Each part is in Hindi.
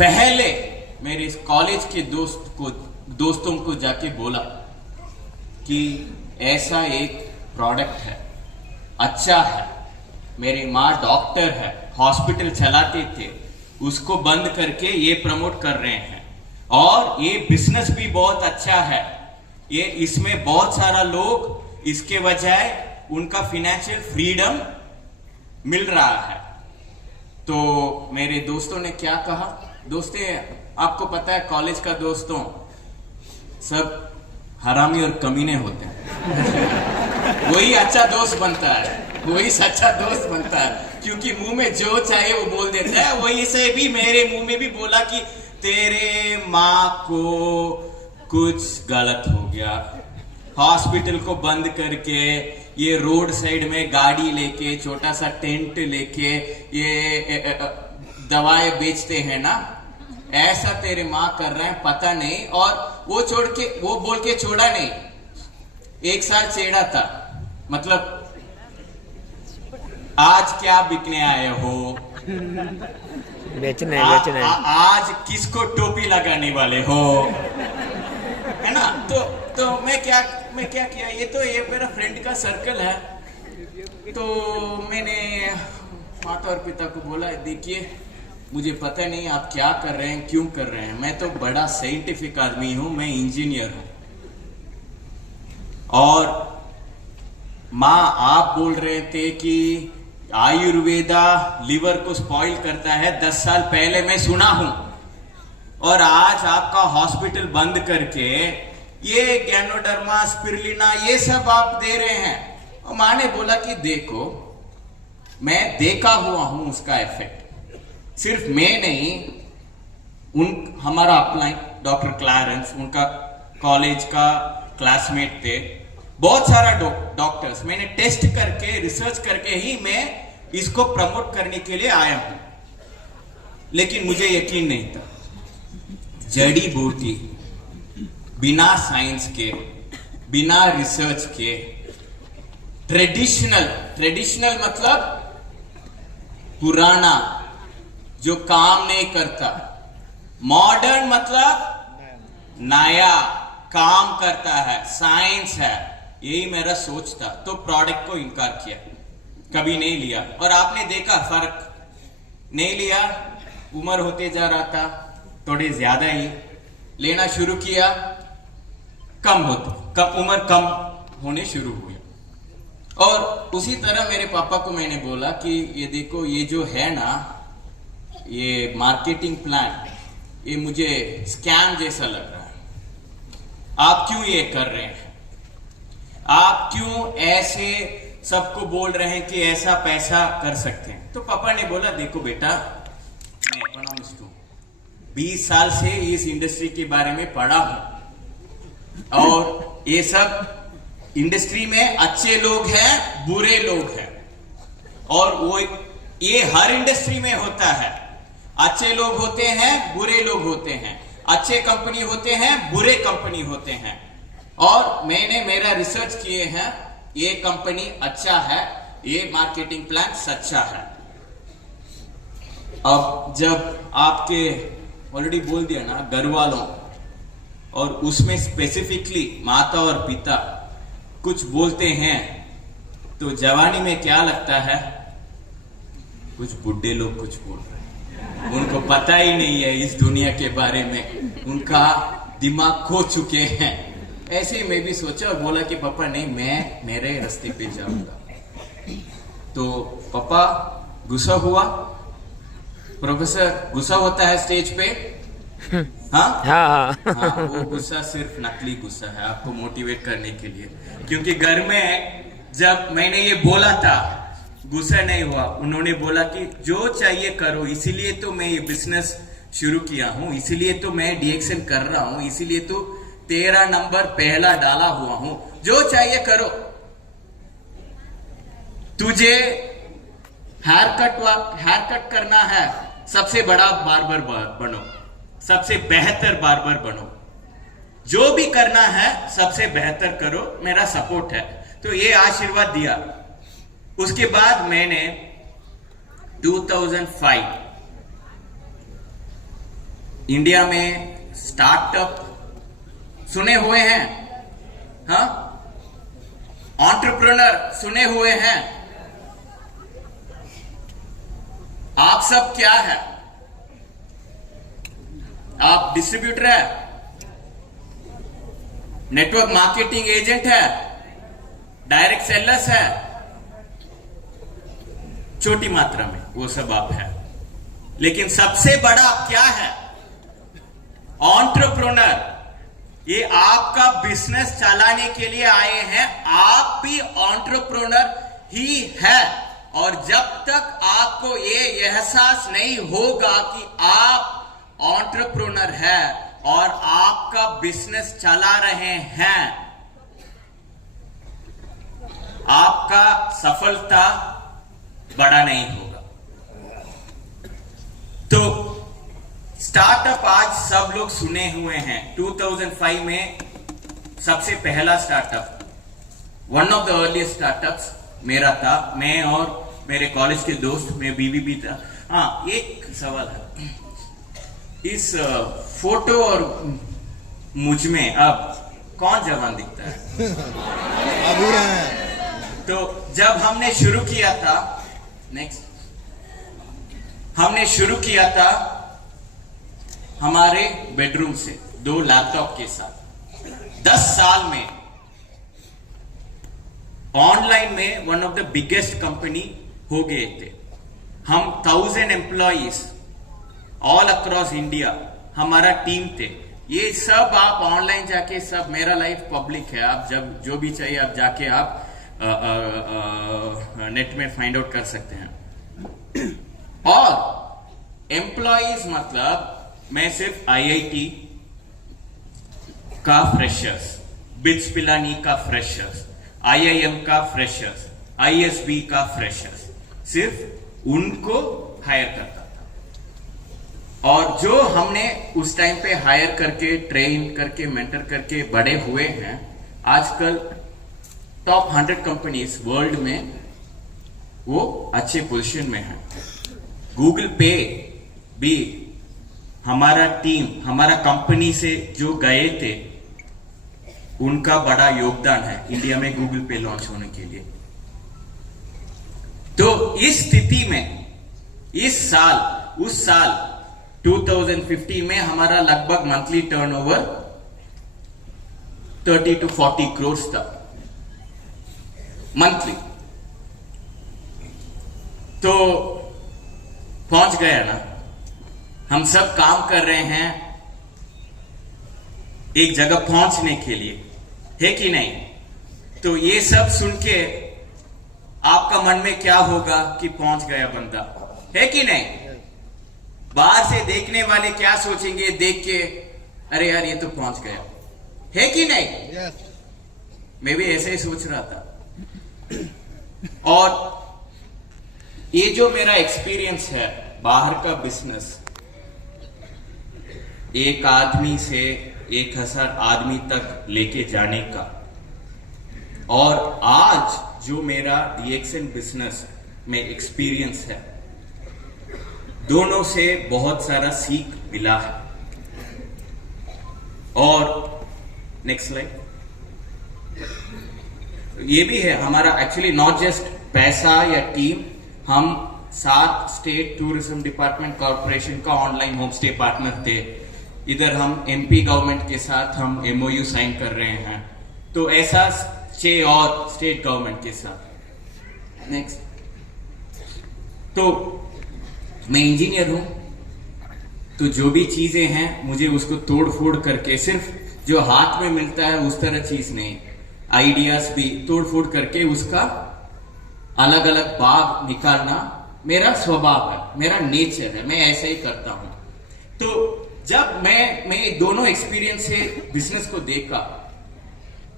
पहले मेरे इस कॉलेज के दोस्तों को जाके बोला कि ऐसा एक प्रोडक्ट है, अच्छा है, मेरी माँ डॉक्टर है, हॉस्पिटल चलाते थे, उसको बंद करके ये प्रमोट कर रहे हैं और ये बिजनेस भी बहुत अच्छा है, ये इसमें बहुत सारा लोग इसके बजाय उनका फाइनेंशियल फ्रीडम मिल रहा है। तो मेरे दोस्तों ने क्या कहा, दोस्ते आपको पता है कॉलेज का दोस्तों सब हरामी और कमीने होते हैं वही अच्छा दोस्त बनता है, वही सच्चा दोस्त बनता है, क्योंकि मुंह में जो चाहे वो बोल देता है। वही से भी मेरे मुंह में भी बोला कि तेरे माँ को कुछ गलत हो गया, हॉस्पिटल को बंद करके ये रोड साइड में गाड़ी लेके छोटा सा टेंट लेके ये दवाएं बेचते हैं ना, ऐसा तेरे माँ कर रहे हैं पता नहीं। और वो बोल के छोड़ा नहीं, 1 साल छेड़ा था, मतलब आज क्या बिकने आए हो, बेचना है। आज किसको टोपी लगाने वाले हो, है ना। तो मैं क्या किया, ये मेरा फ्रेंड का सर्कल है, तो मैंने माता और पिता को बोला देखिए मुझे पता नहीं आप क्या कर रहे हैं, क्यों कर रहे हैं, मैं तो बड़ा साइंटिफिक आदमी हूं, मैं इंजीनियर हूं, और माँ आप बोल रहे थे कि आयुर्वेदा लिवर को स्पॉइल करता है, 10 साल पहले मैं सुना हूं, और आज आपका हॉस्पिटल बंद करके ये गैनोडर्मा स्पिरुलिना ये सब आप दे रहे हैं। और माँ ने बोला कि देखो मैं देखा हुआ हूं उसका इफेक्ट, सिर्फ मैं नहीं, हमारा अपलाइन डॉक्टर क्लैरेंस, उनका कॉलेज का क्लासमेट थे, बहुत सारा डॉक्टर्स, मैंने टेस्ट करके रिसर्च करके ही मैं इसको प्रमोट करने के लिए आया हूं, लेकिन मुझे यकीन नहीं था। जड़ी बूटी बिना साइंस के, बिना रिसर्च के, ट्रेडिशनल मतलब पुराना जो काम नहीं करता, मॉडर्न मतलब नया काम करता है, साइंस है, यही मेरा सोच था। तो प्रोडक्ट को इनकार किया, कभी नहीं लिया, और आपने देखा फर्क नहीं लिया, उम्र होते जा रहा था, थोड़ी ज्यादा ही लेना शुरू किया, उम्र कम होने शुरू हुई। और उसी तरह मेरे पापा को मैंने बोला कि ये देखो ये जो है ना, ये मार्केटिंग प्लान, ये मुझे स्कैम जैसा लग रहा है, आप क्यों ये कर रहे हैं, आप क्यों ऐसे सबको बोल रहे हैं कि ऐसा पैसा कर सकते हैं। तो पापा ने बोला देखो बेटा, मैं इकोनॉमिस्ट हूं, 20 साल से इस इंडस्ट्री के बारे में पढ़ा हूं, और ये सब इंडस्ट्री में अच्छे लोग हैं, बुरे लोग हैं, और वो ये हर इंडस्ट्री में होता है, अच्छे लोग होते हैं, बुरे लोग होते हैं, अच्छे कंपनी होते हैं, बुरे कंपनी होते हैं, और मैंने मेरा रिसर्च किए हैं, ये कंपनी अच्छा है, ये मार्केटिंग प्लान सच्चा है। अब जब आपके ऑलरेडी बोल दिया ना घर वालों, और उसमें स्पेसिफिकली माता और पिता कुछ बोलते हैं, तो जवानी में क्या लगता है, कुछ बुढ़े लोग कुछ बोल रहे हैं, उनको पता ही नहीं है इस दुनिया के बारे में, उनका दिमाग खो चुके हैं। ऐसे ही मैं भी सोचा और बोला कि पापा नहीं, मैं मेरे रास्ते पे जाऊंगा। तो पापा गुस्सा हुआ, प्रोफेसर गुस्सा होता है स्टेज पे, हाँ, वो गुस्सा सिर्फ नकली गुस्सा है, आपको मोटिवेट करने के लिए, क्योंकि घर में जब मैंने ये बोला था गुस्सा नहीं हुआ, उन्होंने बोला कि जो चाहिए करो, इसीलिए तो मैं ये बिजनेस शुरू किया हूं, इसीलिए तो मैं डीएक्शन कर रहा हूं, इसीलिए तो 13 नंबर पहला डाला हुआ हूं, जो चाहिए करो, तुझे हेयर कट करना है, सबसे बड़ा बार्बर बनो, सबसे बेहतर बार्बर बनो, जो भी करना है सबसे बेहतर करो, मेरा सपोर्ट है। तो ये आशीर्वाद दिया। उसके बाद मैंने 2005 इंडिया में स्टार्टअप सुने हुए हैं? हाँ, एंटरप्रेन्योर सुने हुए हैं? आप सब क्या है? आप डिस्ट्रीब्यूटर है, नेटवर्क मार्केटिंग एजेंट है, डायरेक्ट सेलर्स है, छोटी मात्रा में वो सब आप है। लेकिन सबसे बड़ा क्या है? एंटरप्रेन्योर। ये आपका बिजनेस चलाने के लिए आए हैं, आप भी एंटरप्रेन्योर ही है। और जब तक आपको ये एहसास नहीं होगा कि आप एंटरप्रेन्योर है और आपका बिजनेस चला रहे हैं, आपका सफलता बड़ा नहीं होगा। तो स्टार्टअप आज सब लोग सुने हुए हैं। 2005 में सबसे पहला startup, one of the earliest startups मेरा था। मैं और मेरे कॉलेज के दोस्त, मैं बीबी भी था। हाँ, एक सवाल है, इस फोटो और मुझ में अब कौन जवान दिखता है? अभी है। तो जब हमने शुरू किया था, हमने शुरू किया था हमारे बेडरूम से 2 लैपटॉप के साथ। 10 साल में ऑनलाइन में one of the biggest company हो गए थे हम। 1000 एम्प्लॉइज ऑल अक्रॉस इंडिया हमारा टीम थे। ये सब आप ऑनलाइन जाके, सब मेरा लाइफ पब्लिक है, आप जब जो भी चाहिए आप जाके आप नेट में फाइंड आउट कर सकते हैं। और एम्प्लॉइज मतलब मैं सिर्फ आईआईटी का फ्रेशर्स, बिट्स पिलानी का फ्रेशर्स, आईआईएम का फ्रेशर्स, आईएसबी का फ्रेशर्स, सिर्फ उनको हायर करता था। और जो हमने उस टाइम पे हायर करके, ट्रेन करके, मेंटर करके बड़े हुए हैं, आजकल टॉप 100 कंपनीज वर्ल्ड में वो अच्छे पोजीशन में है। गूगल पे भी हमारा टीम, हमारा कंपनी से जो गए थे, उनका बड़ा योगदान है इंडिया में गूगल पे लॉन्च होने के लिए। तो इस स्थिति में इस साल, उस साल 2050 में हमारा लगभग मंथली टर्नओवर 30 to 40 करोड़ था मंथली। तो पहुंच गया ना। हम सब काम कर रहे हैं एक जगह पहुंचने के लिए, है कि नहीं? तो ये सब सुन के आपका मन में क्या होगा कि पहुंच गया बंदा, है कि नहीं? बाहर से देखने वाले क्या सोचेंगे देख के, अरे यार ये तो पहुंच गया, है कि नहीं? Yes. मैं भी ऐसे ही सोच रहा था। और ये जो मेरा एक्सपीरियंस है बाहर का बिजनेस, एक आदमी से 1000 आदमी तक लेके जाने का, और आज जो मेरा डीएक्सएन बिजनेस में एक्सपीरियंस है, दोनों से बहुत सारा सीख मिला है। और नेक्स्ट स्लाइड। ये भी है हमारा एक्चुअली नॉट जस्ट पैसा या टीम, हम 7 स्टेट टूरिज्म डिपार्टमेंट कॉर्पोरेशन का ऑनलाइन होम स्टे पार्टनर थे। इधर हम एमपी गवर्नमेंट के साथ हम एमओयू साइन कर रहे हैं, तो ऐसा 6 और स्टेट गवर्नमेंट के साथ। नेक्स्ट। तो मैं इंजीनियर हूं, तो जो भी चीजें हैं मुझे उसको तोड़ फोड़ करके, सिर्फ जो हाथ में मिलता है उस तरह चीज नहीं, आइडियाज भी तोड़ फोड़ करके उसका अलग अलग भाग निकालना मेरा स्वभाव है, मेरा नेचर है, मैं ऐसे ही करता हूं। तो जब मैं दोनों एक्सपीरियंस से बिजनेस को देखा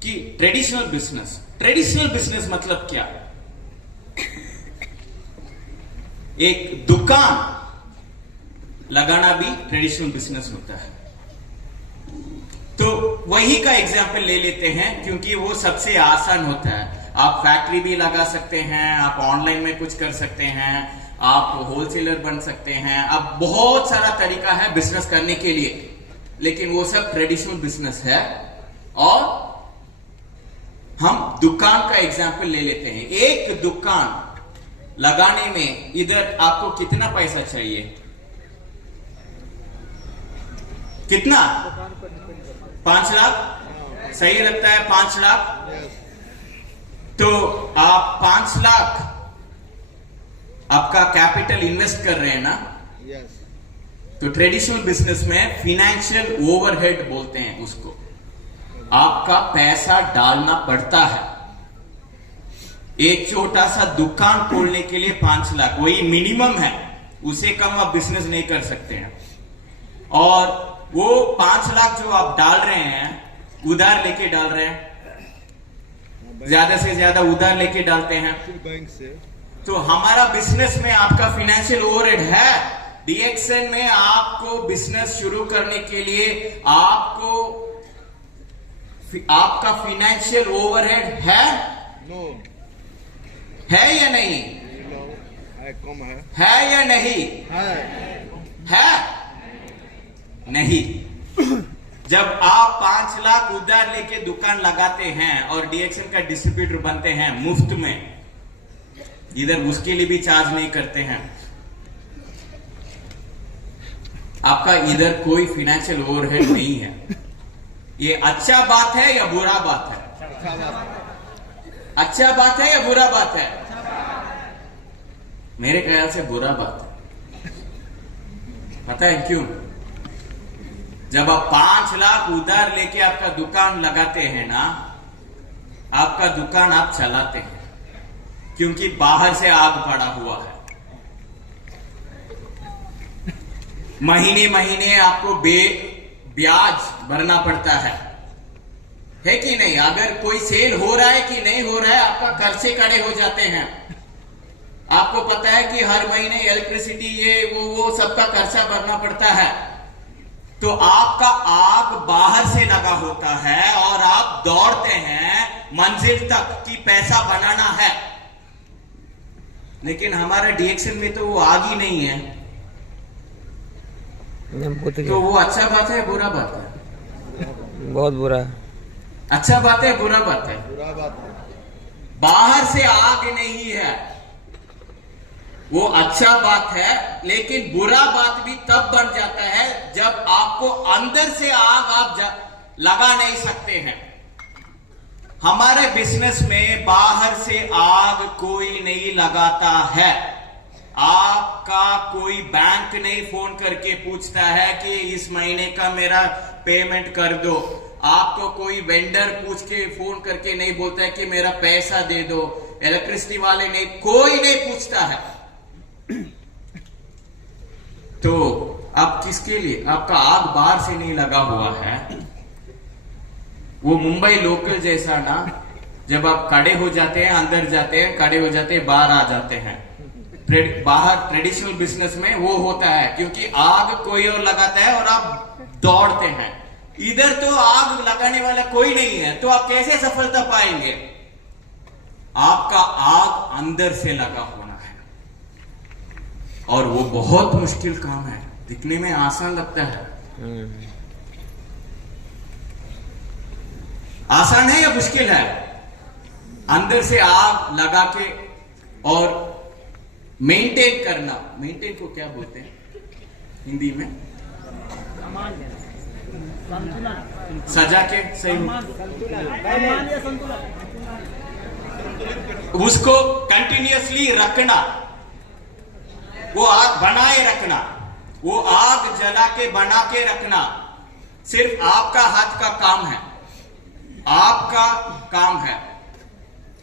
कि ट्रेडिशनल बिजनेस मतलब क्या, एक दुकान लगाना भी ट्रेडिशनल बिजनेस होता है। तो वही का एग्जाम्पल ले लेते हैं क्योंकि वो सबसे आसान होता है। आप फैक्ट्री भी लगा सकते हैं, आप ऑनलाइन में कुछ कर सकते हैं, आप होलसेलर बन सकते हैं। अब बहुत सारा तरीका है बिजनेस करने के लिए, लेकिन वो सब ट्रेडिशनल बिजनेस है। और हम दुकान का एग्जाम्पल ले लेते हैं। एक दुकान लगाने में इधर आपको कितना पैसा चाहिए? कितना? 5 लाख? सही लगता है 5 लाख? तो आप 5 लाख आपका कैपिटल इन्वेस्ट कर रहे हैं ना? तो ट्रेडिशनल बिजनेस में फिनेंशियल ओवरहेड बोलते हैं उसको। आपका पैसा डालना पड़ता है। एक छोटा सा दुकान खोलने के लिए 5 लाख वही मिनिमम है, उसे कम आप बिजनेस नहीं कर सकते हैं। और वो 5 लाख जो आप डाल रहे हैं उधार लेके डाल रहे हैं, ज्यादा से ज्यादा उधार लेके डालते हैं बैंक से। तो हमारा बिजनेस में आपका फिनेंशियल ओवरहेड है। डीएक्सएन में आपको बिजनेस शुरू करने के लिए आपका फिनेंशियल ओवरहेड है? नो है या नहीं? कम है या नहीं? है नहीं। जब आप 5 लाख उधार लेके दुकान लगाते हैं और डीएक्सएन का डिस्ट्रीब्यूटर बनते हैं मुफ्त में, इधर उसके लिए भी चार्ज नहीं करते हैं, आपका इधर कोई फिनेंशियल ओवरहेड नहीं है। ये अच्छा बात है या बुरा बात है? अच्छा बात है या बुरा बात है? मेरे ख्याल से बुरा बात है। पता है क्यों? जब आप 5 लाख उधार लेके आपका दुकान लगाते हैं ना, आपका दुकान आप चलाते हैं क्योंकि बाहर से आग पड़ा हुआ है। महीने महीने आपको ब्याज भरना पड़ता है कि नहीं? अगर कोई सेल हो रहा है कि नहीं हो रहा है, आपका खर्चे खड़े हो जाते हैं। आपको पता है कि हर महीने इलेक्ट्रिसिटी ये वो सबका खर्चा भरना पड़ता है। तो आपका आग बाहर से लगा होता है और आप दौड़ते हैं मंजिल तक कि पैसा बनाना है। लेकिन हमारा डीएक्सएन में तो वो आग ही नहीं है। तो वो अच्छा बात है बुरा बात है? बहुत बुरा। अच्छा बात है बुरा बात है? बुरा बात है। बाहर से आग नहीं है, वो अच्छा बात है। लेकिन बुरा बात भी तब बन जाता है जब आपको अंदर से आग आप लगा नहीं सकते हैं। हमारे बिजनेस में बाहर से आग कोई नहीं लगाता है। आपका कोई बैंक नहीं फोन करके पूछता है कि इस महीने का मेरा पेमेंट कर दो। आपको कोई वेंडर पूछ के फोन करके नहीं बोलता है कि मेरा पैसा दे दो। इलेक्ट्रिसिटी वाले नहीं, कोई नहीं पूछता है। तो आप किसके लिए? आपका आग बाहर से नहीं लगा हुआ है। वो मुंबई लोकल जैसा ना, जब आप खड़े हो जाते हैं अंदर जाते हैं, खड़े हो जाते हैं बाहर आ जाते हैं। बाहर ट्रेडिशनल बिजनेस में वो होता है क्योंकि आग कोई और लगाता है और आप दौड़ते हैं। इधर तो आग लगाने वाला कोई नहीं है, तो आप कैसे सफलता पाएंगे? आपका आग अंदर से लगा होना है और वो बहुत मुश्किल काम है। दिखने में आसान लगता है। आसान है या मुश्किल है? अंदर से आग लगा के और मेंटेन करना। मेंटेन को क्या बोलते हैं हिंदी में? सजा के सही उसको कंटिन्यूअसली रखना, वो आग बनाए रखना, वो आग जला के बना के रखना सिर्फ आपका हाथ का काम है, आपका काम है।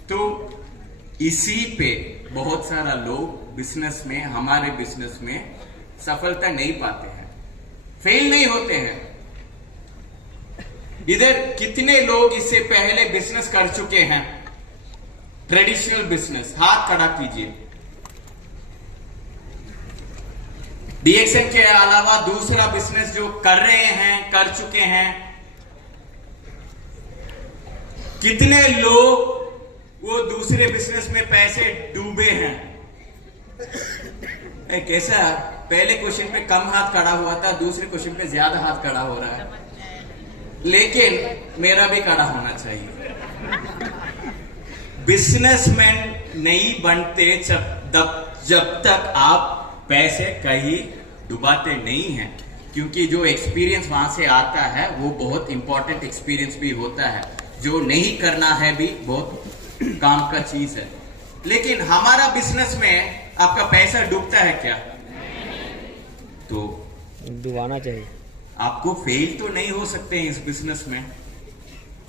तो इसी पे बहुत सारा लोग बिजनेस में, हमारे बिजनेस में सफलता नहीं पाते हैं, फेल नहीं होते हैं। इधर कितने लोग इससे पहले बिजनेस कर चुके हैं? ट्रेडिशनल बिजनेस, हाथ खड़ा कीजिए। डीएक्सएन के अलावा दूसरा बिजनेस जो कर रहे हैं, कर चुके हैं, कितने लोग वो दूसरे बिजनेस में पैसे डूबे हैं? कैसा, पहले क्वेश्चन पे कम हाथ खड़ा हुआ था, दूसरे क्वेश्चन पे ज्यादा हाथ खड़ा हो रहा है, लेकिन मेरा भी खड़ा होना चाहिए। बिजनेसमैन नहीं बनते जब तक आप पैसे कहीं डुबाते नहीं हैं, क्योंकि जो एक्सपीरियंस वहां से आता है वो बहुत इंपॉर्टेंट एक्सपीरियंस भी होता है, जो नहीं करना है भी बहुत काम का चीज है। लेकिन हमारा बिजनेस में आपका पैसा डूबता है क्या? तो डुबाना चाहिए। आपको फेल तो नहीं हो सकते हैं इस बिजनेस में।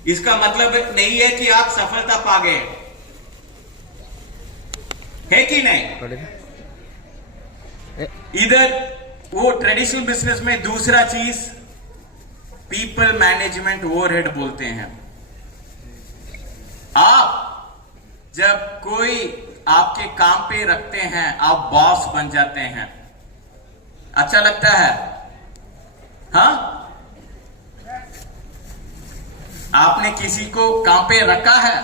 इसका मतलब नहीं है कि आप सफलता पा गए, है कि नहीं? इधर वो ट्रेडिशनल बिजनेस में दूसरा चीज पीपल मैनेजमेंट ओवरहेड बोलते हैं। आप जब कोई आपके काम पे रखते हैं, आप बॉस बन जाते हैं, अच्छा लगता है? हाँ, आपने किसी को काम पे रखा है,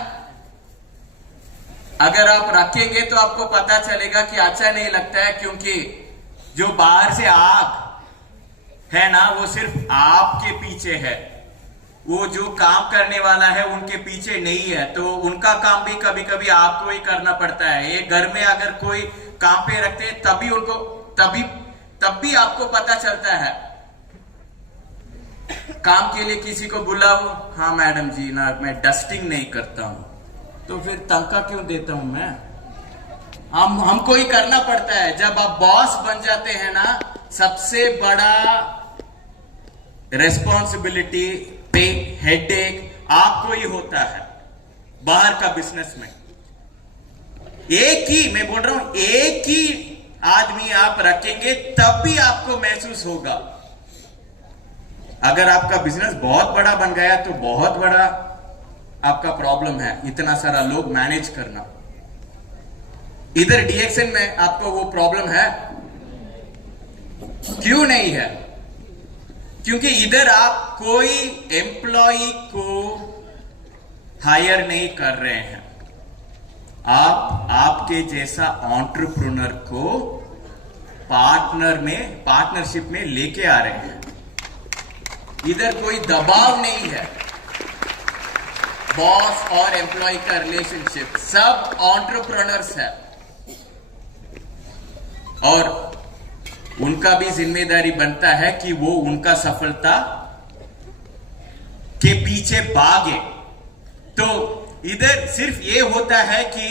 अगर आप रखेंगे तो आपको पता चलेगा कि अच्छा नहीं लगता है, क्योंकि जो बाहर से आग है ना, वो सिर्फ आपके पीछे है, वो जो काम करने वाला है उनके पीछे नहीं है। तो उनका काम भी कभी कभी आपको ही करना पड़ता है। ये घर में अगर कोई काम पे रखते हैं तभी उनको तब भी आपको पता चलता है। काम के लिए किसी को बुलाओ, हाँ मैडम जी ना, मैं डस्टिंग नहीं करता हूं, तो फिर तनख्वाह क्यों देता हूं मैं? हमको ही करना पड़ता है। जब आप बॉस बन जाते हैं ना, सबसे बड़ा रेस्पॉन्सिबिलिटी पे हेडेक आपको ही होता है। बाहर का बिजनेस में एक ही, मैं बोल रहा हूं, एक ही आदमी आप रखेंगे तब भी आपको महसूस होगा। अगर आपका बिजनेस बहुत बड़ा बन गया तो बहुत बड़ा आपका प्रॉब्लम है, इतना सारा लोग मैनेज करना। इधर डीएक्सएन में आपको वो प्रॉब्लम है? क्यों नहीं है? क्योंकि इधर आप कोई एम्प्लॉय को हायर नहीं कर रहे हैं, आप आपके जैसा एंटरप्रेन्योर को पार्टनरशिप में लेके आ रहे हैं। इधर कोई दबाव नहीं है, बॉस और एम्प्लॉय का रिलेशनशिप, सब एंटरप्रेन्योर्स है, और उनका भी जिम्मेदारी बनता है कि वो उनका सफलता के पीछे भागे। तो इधर सिर्फ ये होता है कि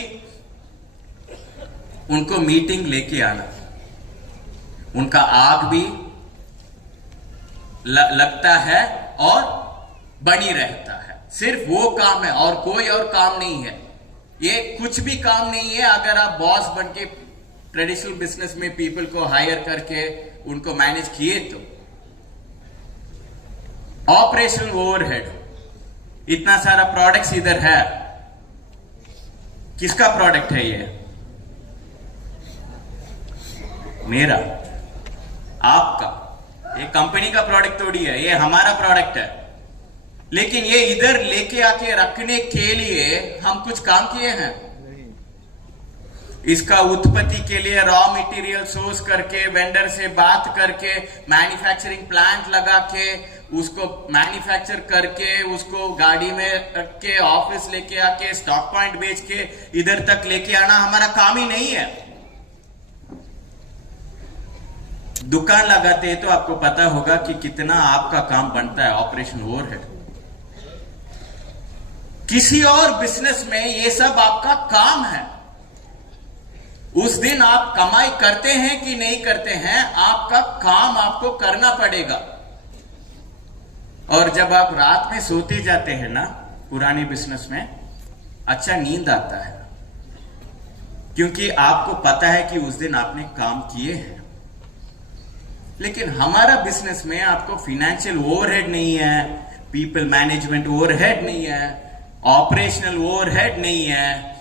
उनको मीटिंग लेके आना, उनका आग भी लगता है और बनी रहता है। सिर्फ वो काम है और कोई और काम नहीं है। ये कुछ भी काम नहीं है अगर आप बॉस बन के ट्रेडिशनल बिजनेस में पीपल को हायर करके उनको मैनेज किए तो। ऑपरेशनल ओवरहेड, इतना सारा प्रोडक्ट्स इधर है, किसका प्रोडक्ट है ये? मेरा, आपका। ये कंपनी का प्रोडक्ट थोड़ी है, ये हमारा प्रोडक्ट है। लेकिन ये इधर लेके आके रखने के लिए हम कुछ काम किए हैं। इसका उत्पत्ति के लिए रॉ मटेरियल सोर्स करके, वेंडर से बात करके, मैन्युफैक्चरिंग प्लांट लगा के, उसको मैन्युफैक्चर करके, उसको गाड़ी में रख के, ऑफिस लेके आके, स्टॉक पॉइंट बेच के इधर तक लेके आना हमारा काम ही नहीं है। दुकान लगाते हैं तो आपको पता होगा कि कितना आपका काम बनता है, ऑपरेशन ओवरहेड। किसी और बिजनेस में ये सब आपका काम है। उस दिन आप कमाई करते हैं कि नहीं करते हैं, आपका काम आपको करना पड़ेगा। और जब आप रात में सोते जाते हैं ना पुराने बिजनेस में, अच्छा नींद आता है, क्योंकि आपको पता है कि उस दिन आपने काम किए हैं। लेकिन हमारा बिजनेस में आपको फाइनेंशियल ओवरहेड नहीं है, पीपल मैनेजमेंट ओवरहेड नहीं है, ऑपरेशनल ओवरहेड नहीं है।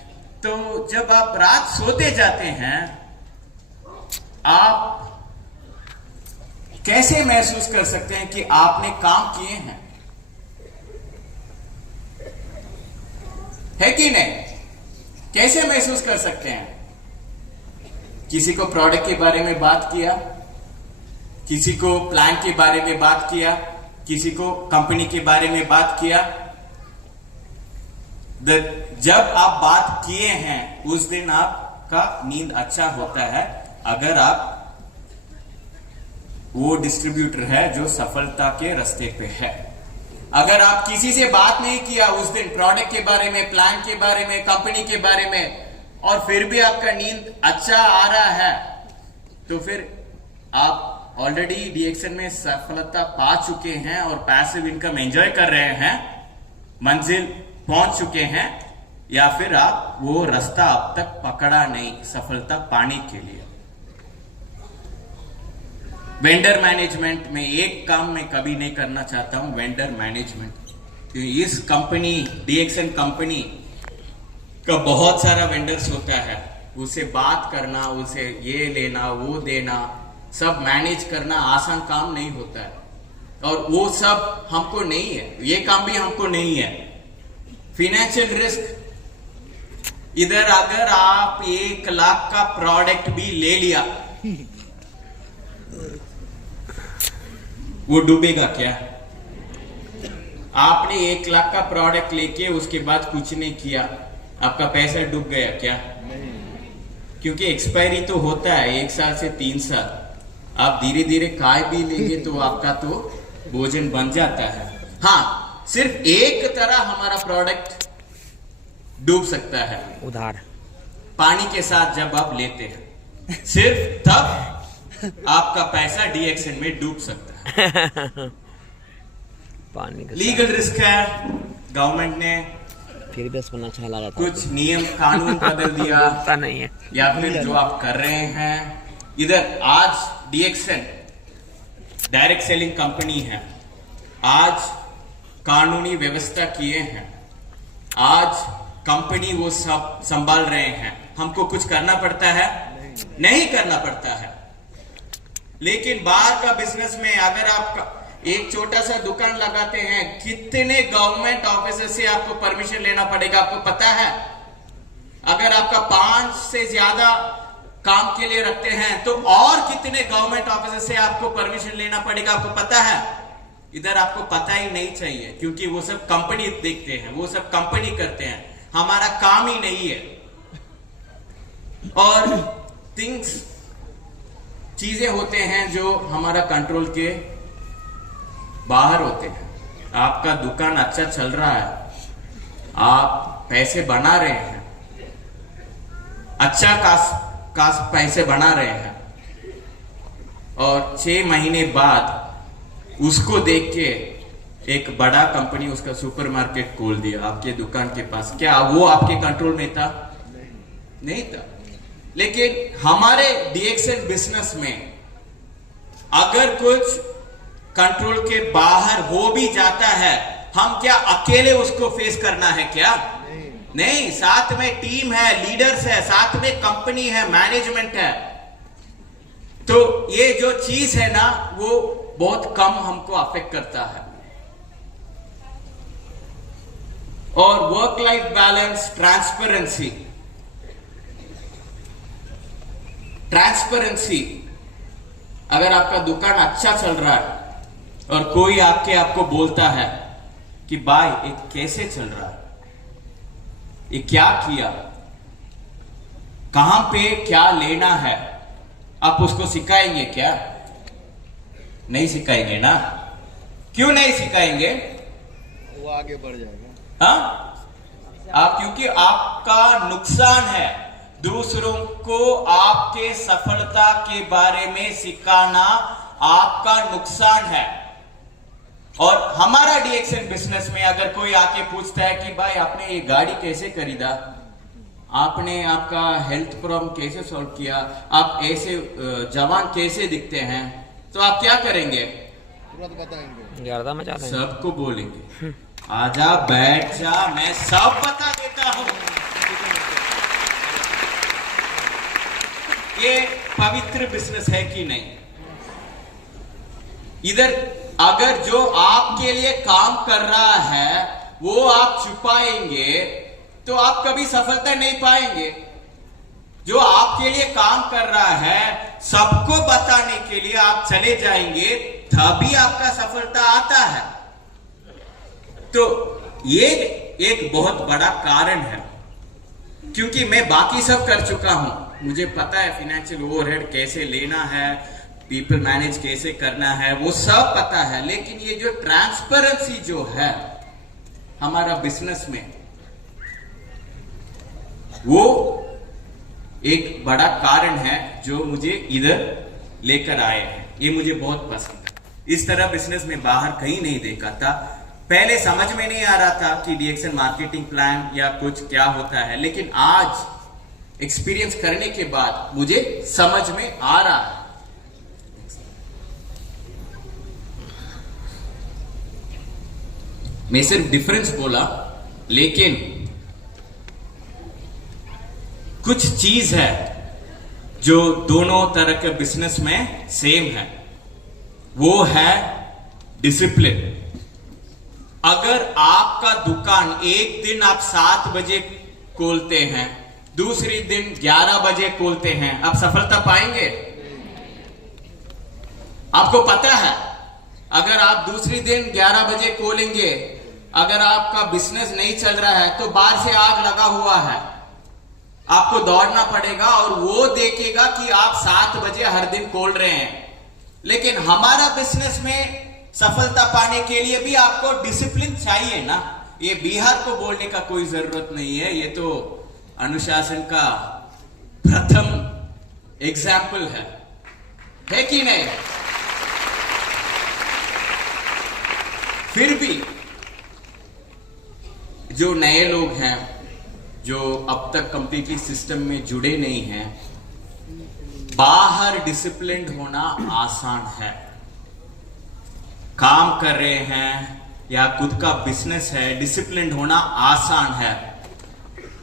तो जब आप रात सोते जाते हैं, आप कैसे महसूस कर सकते हैं कि आपने काम किए हैं? है कि नहीं? कैसे महसूस कर सकते हैं? किसी को प्रोडक्ट के बारे में बात किया, किसी को प्लान के बारे में बात किया, किसी को कंपनी के बारे में बात किया। जब आप बात किए हैं उस दिन आपका नींद अच्छा होता है, अगर आप वो डिस्ट्रीब्यूटर है जो सफलता के रास्ते पे है। अगर आप किसी से बात नहीं किया उस दिन प्रोडक्ट के बारे में, प्लान के बारे में, कंपनी के बारे में, और फिर भी आपका नींद अच्छा आ रहा है, तो फिर आप ऑलरेडी डीएक्सन में सफलता पा चुके हैं और पैसिव इनकम एंजॉय कर रहे हैं, मंजिल पहुंच चुके हैं, या फिर आप वो रास्ता अब तक पकड़ा नहीं सफलता पाने के लिए। वेंडर मैनेजमेंट में एक काम मैं कभी नहीं करना चाहता हूं, वेंडर मैनेजमेंट। इस कंपनी डीएक्सन कंपनी का बहुत सारा वेंडर्स होता है, उसे बात करना, उसे ये लेना वो देना, सब मैनेज करना आसान काम नहीं होता है, और वो सब हमको नहीं है, ये काम भी हमको नहीं है। फाइनेंशियल रिस्क, इधर अगर आप 1 लाख का प्रोडक्ट भी ले लिया, वो डूबेगा क्या? आपने 1 लाख का प्रोडक्ट लेके उसके बाद कुछ नहीं किया, आपका पैसा डूब गया क्या? क्योंकि एक्सपायरी तो होता है 1 साल से 3 साल, आप धीरे धीरे खाए भी लेंगे तो आपका तो भोजन बन जाता है। हाँ, सिर्फ एक तरह हमारा प्रोडक्ट डूब सकता है, उधार पानी के साथ जब आप लेते हैं, सिर्फ तब आपका पैसा डीएक्सन में डूब सकता है। पानी का लीगल रिस्क है, गवर्नमेंट ने फिर भी उसको अच्छा लगा था, कुछ नियम कानून बदल दिया, पता नहीं है, या फिर जो आप कर रहे हैं। इधर आज डीएक्सन डायरेक्ट सेलिंग कंपनी है, आज कानूनी व्यवस्था किए हैं, आज कंपनी वो सब संभाल रहे हैं। हमको कुछ करना पड़ता है? नहीं करना पड़ता है। लेकिन बाहर का बिजनेस में अगर आप एक छोटा सा दुकान लगाते हैं, कितने गवर्नमेंट ऑफिसर से आपको परमिशन लेना पड़ेगा, आपको पता है? अगर आपका 5 से ज्यादा काम के लिए रखते हैं तो और कितने गवर्नमेंट ऑफिसर से आपको परमिशन लेना पड़ेगा, आपको पता है? इधर आपको पता ही नहीं चाहिए, क्योंकि वो सब कंपनी देखते हैं, वो सब कंपनी करते हैं, हमारा काम ही नहीं है। और चीजें होते हैं जो हमारा कंट्रोल के बाहर होते हैं। आपका दुकान अच्छा चल रहा है, आप पैसे बना रहे हैं, अच्छा खास पैसे बना रहे हैं, और 6 महीने बाद उसको देख के एक बड़ा कंपनी उसका सुपरमार्केट खोल दिया आपके दुकान के पास, क्या वो आपके कंट्रोल में था? नहीं था। लेकिन हमारे डीएक्सन बिजनेस में अगर कुछ कंट्रोल के बाहर हो भी जाता है, हम क्या अकेले उसको फेस करना है क्या? नहीं, साथ में टीम है, लीडर्स है, साथ में कंपनी है, मैनेजमेंट है। तो ये जो चीज है ना, वो बहुत कम हमको अफेक्ट करता है। और वर्क लाइफ बैलेंस, ट्रांसपेरेंसी, अगर आपका दुकान अच्छा चल रहा है और कोई आपको बोलता है कि भाई ये कैसे चल रहा है, ये क्या किया, कहां पे क्या लेना है, आप उसको सिखाएंगे क्या? नहीं सिखाएंगे ना। क्यों नहीं सिखाएंगे? वो आगे बढ़ जाएगा। हाँ, क्योंकि आपका नुकसान है दूसरों को आपके सफलता के बारे में सिखाना, आपका नुकसान है। और हमारा डीएक्सन बिजनेस में अगर कोई आके पूछता है कि भाई आपने ये गाड़ी कैसे खरीदा, आपने आपका हेल्थ प्रॉब्लम कैसे सॉल्व किया, आप ऐसे जवान कैसे दिखते हैं, तो आप क्या करेंगे? तुरंत बताएंगे, ज्यादा मजा आता है, सबको बोलेंगे आजा बैठ जा, मैं सब बता देता हूं। ये पवित्र बिजनेस है कि नहीं? इधर अगर जो आपके लिए काम कर रहा है वो आप छुपाएंगे तो आप कभी सफलता नहीं पाएंगे। जो आपके लिए काम कर रहा है सबको बताने के लिए आप चले जाएंगे, तभी आपका सफलता आता है। तो ये एक बहुत बड़ा कारण है, क्योंकि मैं बाकी सब कर चुका हूं, मुझे पता है फाइनेंशियल ओवरहेड कैसे लेना है, पीपल मैनेज कैसे करना है, वो सब पता है। लेकिन ये जो ट्रांसपेरेंसी जो है हमारा बिजनेस में, वो एक बड़ा कारण है जो मुझे इधर लेकर आए हैं। ये मुझे बहुत पसंद है। इस तरह बिजनेस में बाहर कहीं नहीं देखा था। पहले समझ में नहीं आ रहा था कि डीएक्सएन मार्केटिंग प्लान या कुछ क्या होता है, लेकिन आज एक्सपीरियंस करने के बाद मुझे समझ में आ रहा है। मैं सिर्फ डिफरेंस बोला, लेकिन कुछ चीज है जो दोनों तरह के बिजनेस में सेम है, वो है डिसिप्लिन। अगर आपका दुकान एक दिन आप 7 बजे खोलते हैं, दूसरी दिन 11 बजे खोलते हैं, आप सफलता पाएंगे? आपको पता है, अगर आप दूसरी दिन 11 बजे खोलेंगे, अगर आपका बिजनेस नहीं चल रहा है तो बाहर से आग लगा हुआ है, आपको दौड़ना पड़ेगा और वो देखेगा कि आप 7 बजे हर दिन खोल रहे हैं। लेकिन हमारा बिजनेस में सफलता पाने के लिए भी आपको डिसिप्लिन चाहिए ना। ये बिहार को बोलने का कोई जरूरत नहीं है, ये तो अनुशासन का प्रथम एग्जाम्पल है कि नहीं? फिर भी जो नए लोग हैं, जो अब तक कंप्लीटली सिस्टम में जुड़े नहीं हैं, बाहर डिसिप्लिन्ड होना आसान है। काम कर रहे हैं या खुद का बिजनेस है, डिसिप्लिन्ड होना आसान है।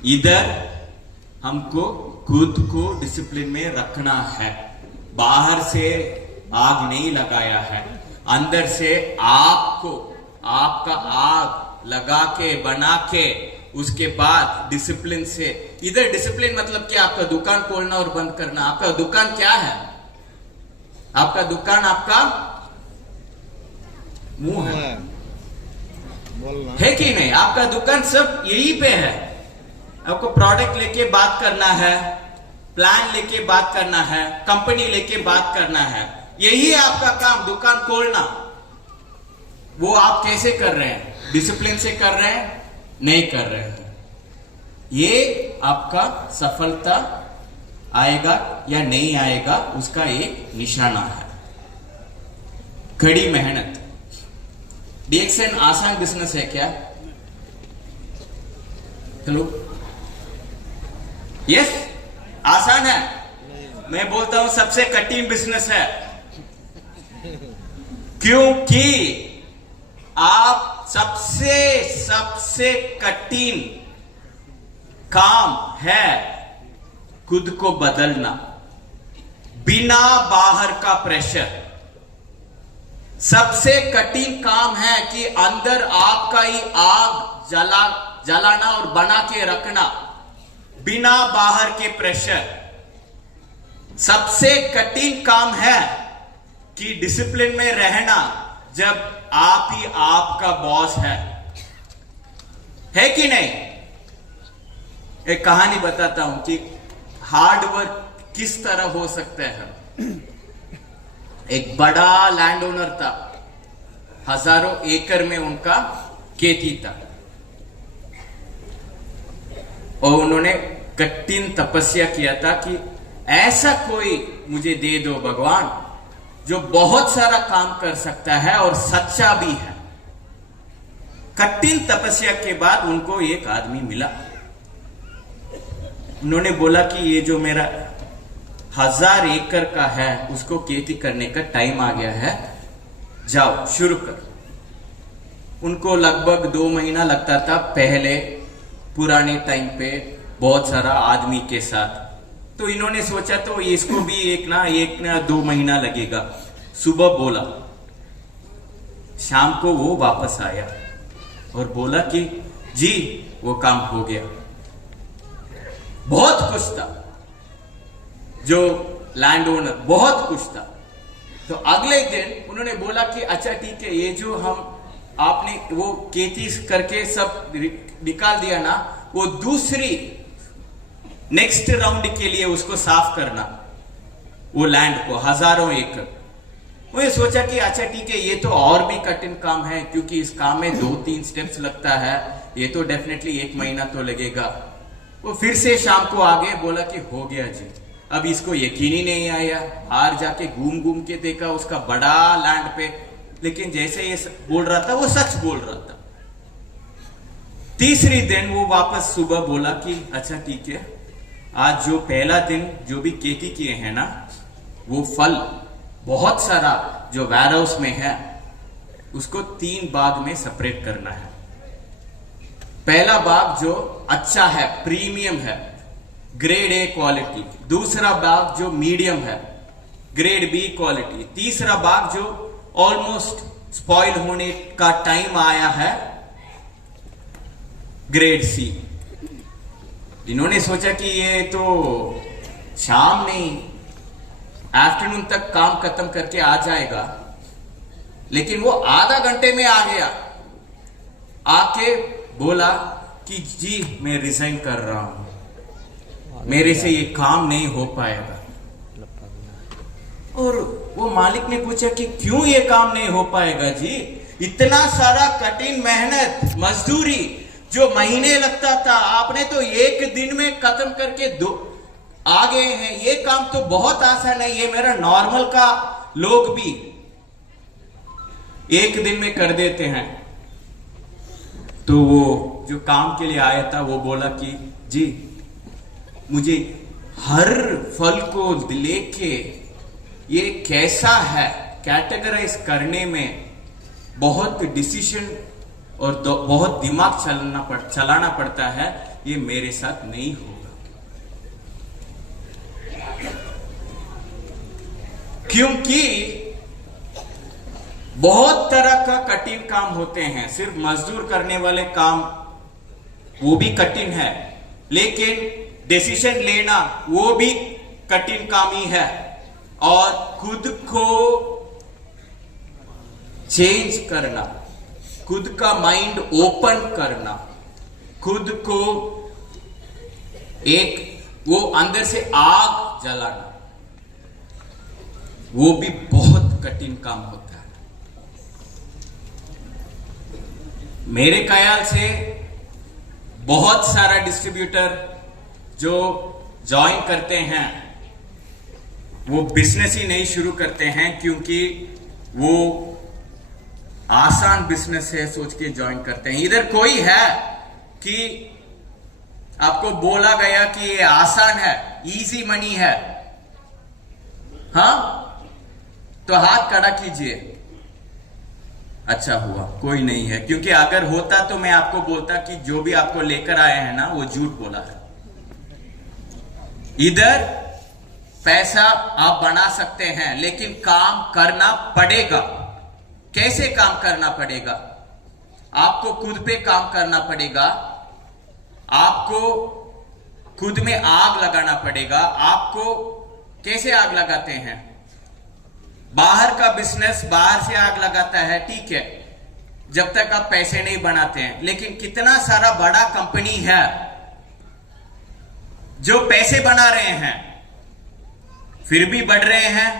इधर हमको खुद को डिसिप्लिन में रखना है। बाहर से आग नहीं लगाया है, अंदर से आपको आपका आग लगा के बना के उसके बाद डिसिप्लिन से। इधर डिसिप्लिन मतलब क्या? आपका दुकान खोलना और बंद करना। आपका दुकान क्या है? आपका दुकान आपका मुंह है, है कि नहीं? आपका दुकान सब यही पे है। आपको प्रोडक्ट लेके बात करना है, प्लान लेके बात करना है, कंपनी लेके बात करना है, यही है आपका काम, दुकान खोलना। वो आप कैसे कर रहे हैं? डिसिप्लिन से कर रहे हैं? नहीं कर रहे हैं। ये आपका सफलता आएगा या नहीं आएगा उसका एक निशाना है। कड़ी मेहनत। डीएक्सएन आसान बिजनेस है क्या? हेलो, यस, आसान है। मैं बोलता हूं सबसे कठिन बिजनेस है, क्योंकि आप सबसे कठिन काम है खुद को बदलना बिना बाहर का प्रेशर। सबसे कठिन काम है कि अंदर आपका ही आग जलाना और बना के रखना बिना बाहर के प्रेशर। सबसे कठिन काम है कि डिसिप्लिन में रहना जब आप ही आपका बॉस है कि नहीं? एक कहानी बताता हूं कि हार्ड वर्क किस तरह हो सकता है। एक बड़ा लैंड ओनर था, हजारों एकड़ में उनका खेती था, और उन्होंने कठिन तपस्या किया था कि ऐसा कोई मुझे दे दो भगवान जो बहुत सारा काम कर सकता है और सच्चा भी है। कठिन तपस्या के बाद उनको एक आदमी मिला। उन्होंने बोला कि ये जो मेरा 1000 एकड़ का है उसको खेती करने का टाइम आ गया है, जाओ शुरू कर। उनको लगभग 2 महीना लगता था पहले, पुराने टाइम पे बहुत सारा आदमी के साथ। तो इन्होंने सोचा तो इसको भी एक ना 2 महीना लगेगा। सुबह बोला, शाम को वो वापस आया और बोला कि जी वो काम हो गया। बहुत खुश था। जो लैंड ओनर, बहुत कुछ था। तो अगले दिन उन्होंने बोला कि अच्छा ठीक है, ये जो आपने वो खेती करके सब निकाल दिया ना, वो दूसरी नेक्स्ट राउंड के लिए उसको साफ करना, वो लैंड को, हजारों एकड़। मुझे सोचा कि अच्छा ठीक है, ये तो और भी कठिन काम है, क्योंकि इस काम में 2-3 स्टेप्स लगता है, ये तो डेफिनेटली 1 महीना तो लगेगा। वो फिर से शाम को आ गए, बोला कि हो गया जी। अब इसको यकीन ही नहीं आया, बाहर जाके घूम के देखा उसका बड़ा लैंड पे, लेकिन जैसे ये बोल रहा था वो सच बोल रहा था। तीसरी दिन वो वापस सुबह बोला कि अच्छा ठीक है, आज जो पहला दिन जो भी खेती किए हैं ना, वो फल बहुत सारा जो वेयर हाउस में है, उसको 3 भाग में सेपरेट करना है। पहला भाग जो अच्छा है, प्रीमियम है, ग्रेड ए क्वालिटी। दूसरा भाग जो मीडियम है, ग्रेड बी क्वालिटी। तीसरा भाग जो ऑलमोस्ट स्पॉइल होने का टाइम आया है, ग्रेड सी। इन्होंने सोचा कि ये तो शाम में आफ्टरनून तक काम खत्म करके आ जाएगा, लेकिन वो आधा घंटे में आ गया। आके बोला कि जी मैं रिजाइन कर रहा हूं, मेरे से ये काम नहीं हो पाएगा। और वो मालिक ने पूछा कि क्यों ये काम नहीं हो पाएगा जी, इतना सारा कठिन मेहनत मजदूरी जो महीने लगता था, आपने तो 1 दिन में खत्म करके आ गए हैं। ये काम तो बहुत आसान है, ये मेरा नॉर्मल का लोग भी 1 दिन में कर देते हैं। तो वो जो काम के लिए आया था वो बोला कि जी मुझे हर फल को लेके ये कैसा है कैटेगराइज करने में बहुत डिसीजन और बहुत दिमाग चलाना पड़ता है, ये मेरे साथ नहीं होगा। क्योंकि बहुत तरह का कठिन काम होते हैं, सिर्फ मजदूर करने वाले काम वो भी कठिन है, लेकिन डिसीजन लेना वो भी कठिन काम ही है, और खुद को चेंज करना, खुद का माइंड ओपन करना, खुद को एक वो अंदर से आग जलाना, वो भी बहुत कठिन काम होता है। मेरे ख्याल से बहुत सारा डिस्ट्रीब्यूटर जो ज्वाइन करते हैं वो बिजनेस ही नहीं शुरू करते हैं, क्योंकि वो आसान बिजनेस है सोच के ज्वाइन करते हैं। इधर कोई है कि आपको बोला गया कि ये आसान है, इजी मनी है, हाँ तो हाथ खड़ा कीजिए। अच्छा हुआ कोई नहीं है, क्योंकि अगर होता तो मैं आपको बोलता कि जो भी आपको लेकर आए हैं ना वो झूठ बोला है। इधर पैसा आप बना सकते हैं, लेकिन काम करना पड़ेगा। कैसे काम करना पड़ेगा? आपको खुद पे काम करना पड़ेगा, आपको खुद में आग लगाना पड़ेगा। आपको कैसे आग लगाते हैं? बाहर का बिजनेस बाहर से आग लगाता है, ठीक है, जब तक आप पैसे नहीं बनाते हैं। लेकिन कितना सारा बड़ा कंपनी है जो पैसे बना रहे हैं फिर भी बढ़ रहे हैं,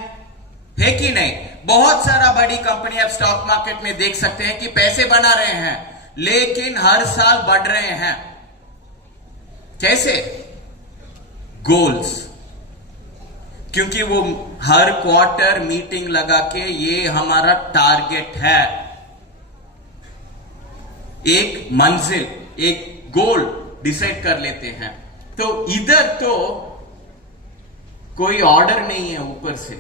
है कि नहीं? बहुत सारा बड़ी कंपनी आप स्टॉक मार्केट में देख सकते हैं कि पैसे बना रहे हैं, लेकिन हर साल बढ़ रहे हैं। कैसे? गोल्स। क्योंकि वो हर क्वार्टर मीटिंग लगा के ये हमारा टारगेट है, एक मंजिल, एक गोल डिसाइड कर लेते हैं। तो इधर तो कोई ऑर्डर नहीं है ऊपर से,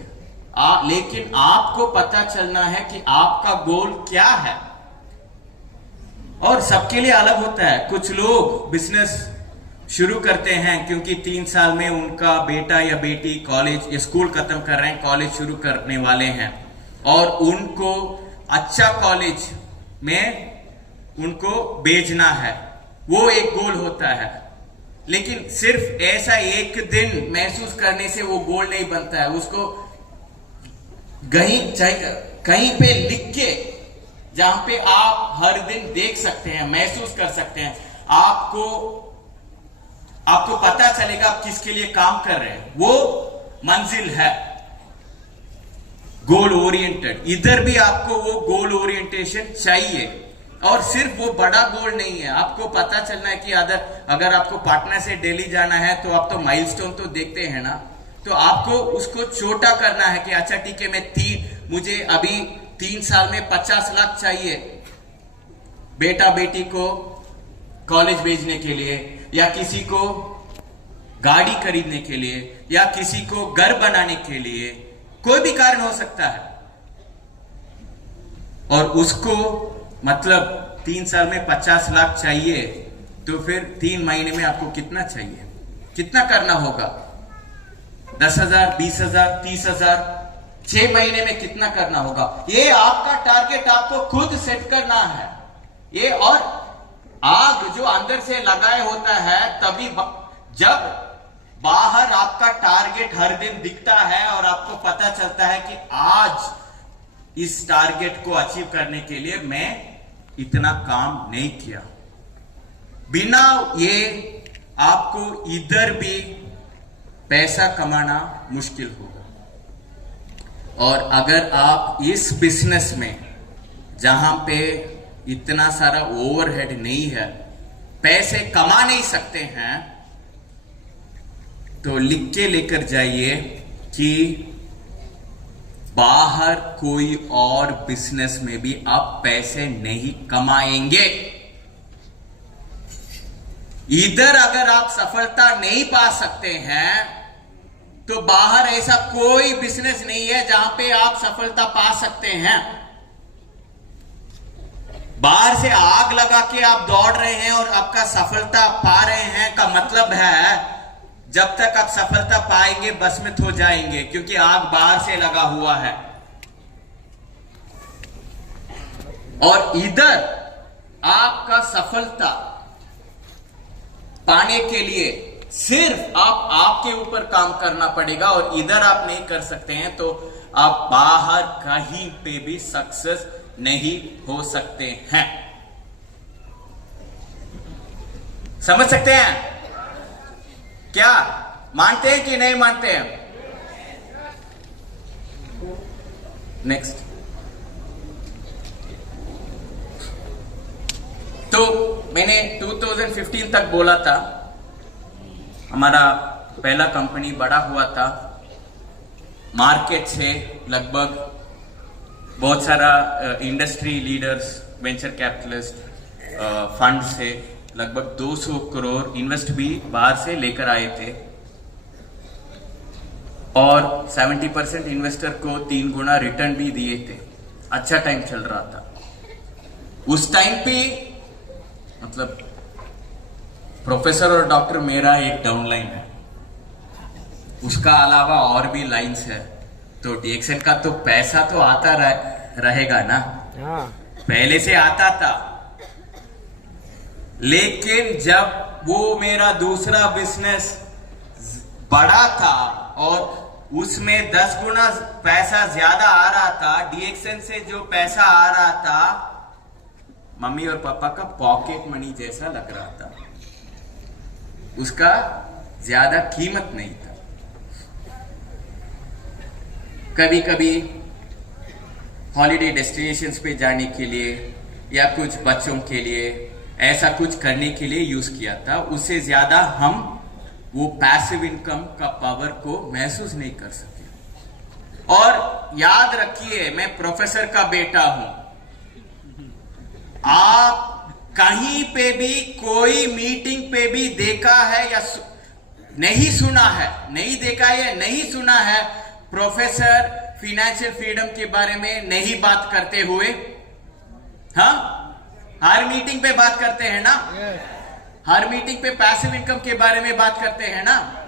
लेकिन आपको पता चलना है कि आपका गोल क्या है। और सबके लिए अलग होता है। कुछ लोग बिजनेस शुरू करते हैं क्योंकि 3 साल में उनका बेटा या बेटी कॉलेज या स्कूल खत्म कर रहे हैं, कॉलेज शुरू करने वाले हैं, और उनको अच्छा कॉलेज में उनको भेजना है, वो एक गोल होता है। लेकिन सिर्फ ऐसा एक दिन महसूस करने से वो गोल नहीं बनता है। उसको कहीं पे लिख के, जहां पे आप हर दिन देख सकते हैं, महसूस कर सकते हैं, आपको पता चलेगा आप किसके लिए काम कर रहे हैं, वो मंजिल है गोल ओरिएंटेड। इधर भी आपको वो गोल ओरिएंटेशन चाहिए, और सिर्फ वो बड़ा गोल नहीं है। आपको पता चलना है कि अगर आपको पटना से दिल्ली जाना है तो आप तो माइलस्टोन तो देखते हैं ना, तो आपको उसको छोटा करना है कि अच्छा ठीक है, मुझे अभी 3 साल में 50 लाख चाहिए बेटा बेटी को कॉलेज भेजने के लिए, या किसी को गाड़ी खरीदने के लिए, या किसी को घर बनाने के लिए, कोई भी कारण हो सकता है। और उसको मतलब 3 साल में 50 लाख चाहिए, तो फिर 3 महीने में आपको कितना चाहिए, कितना करना होगा? 10,000, 20,000, 30,000, 6 महीने में कितना करना होगा? ये आपका टारगेट आपको खुद सेट करना है। ये और आग जो अंदर से लगाए होता है, तभी जब बाहर आपका टारगेट हर दिन दिखता है और आपको पता चलता है कि आज इस टारगेट को अचीव करने के लिए मैं इतना काम नहीं किया। बिना ये आपको इधर भी पैसा कमाना मुश्किल होगा। और अगर आप इस बिजनेस में, जहां पे इतना सारा ओवरहेड नहीं है, पैसे कमा नहीं सकते हैं, तो लिख के लेकर जाइए कि बाहर कोई और बिजनेस में भी आप पैसे नहीं कमाएंगे। इधर अगर आप सफलता नहीं पा सकते हैं, तो बाहर ऐसा कोई बिजनेस नहीं है जहां पे आप सफलता पा सकते हैं। बाहर से आग लगा के आप दौड़ रहे हैं और आपका सफलता पा रहे हैं का मतलब है, जब तक आप सफलता पाएंगे बस में हो जाएंगे, क्योंकि आग बाहर से लगा हुआ है। और इधर आपका सफलता पाने के लिए सिर्फ आपके ऊपर काम करना पड़ेगा, और इधर आप नहीं कर सकते हैं तो आप बाहर कहीं पे भी सक्सेस नहीं हो सकते हैं। समझ सकते हैं? क्या मानते हैं कि नहीं मानते हैं? नेक्स्ट। तो मैंने 2015 तक बोला था, हमारा पहला कंपनी बड़ा हुआ था, मार्केट से लगभग बहुत सारा industry leaders, venture capitalist, fund से लगभग 200 करोड़ इन्वेस्ट भी बाहर से लेकर आए थे, और 70% इन्वेस्टर को 3 गुना रिटर्न भी दिए थे। अच्छा टाइम चल रहा था उस टाइम पे। मतलब प्रोफेसर और डॉक्टर मेरा एक डाउनलाइन है, उसका अलावा और भी लाइंस है। तो डीएक्सएन का तो पैसा तो आता रहेगा ना, पहले से आता था। लेकिन जब वो मेरा दूसरा बिजनेस बड़ा था और उसमें 10 गुना पैसा ज्यादा आ रहा था, डीएक्सएन से जो पैसा आ रहा था, मम्मी और पापा का पॉकेट मनी जैसा लग रहा था, उसका ज्यादा कीमत नहीं था। कभी कभी हॉलिडे डेस्टिनेशंस पे जाने के लिए या कुछ बच्चों के लिए ऐसा कुछ करने के लिए यूज किया था, उससे ज्यादा हम वो पैसिव इनकम का पावर को महसूस नहीं कर सके। और याद रखिए, मैं प्रोफेसर का बेटा हूं। आप कहीं पे भी कोई मीटिंग पे भी देखा है या नहीं सुना है, नहीं देखा है, नहीं सुना है, प्रोफेसर फाइनेंशियल फ्रीडम के बारे में नहीं बात करते हुए? हाँ, हर मीटिंग पे बात करते हैं ना, हर मीटिंग पे पैसिव इनकम के बारे में बात करते हैं ना,